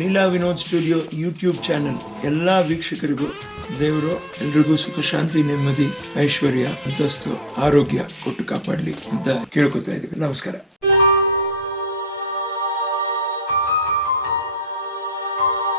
Leela Vinod studio YouTube channel ಎಲ್ಲಾ ವೀಕ್ಷಕರಿಗೂ ದೇವರು ಎಲ್ರಿಗೂ ಸುಖ ಶಾಂತಿ ನೆಮ್ಮದಿ ಐಶ್ವರ್ಯ ಅಂತಸ್ತು ಆರೋಗ್ಯ ಕೊಟ್ಟು ಕಾಪಾಡಲಿ ಅಂತ ಕೇಳ್ಕೊತಾ ಇದ್ದೀವಿ ನಮಸ್ಕಾರ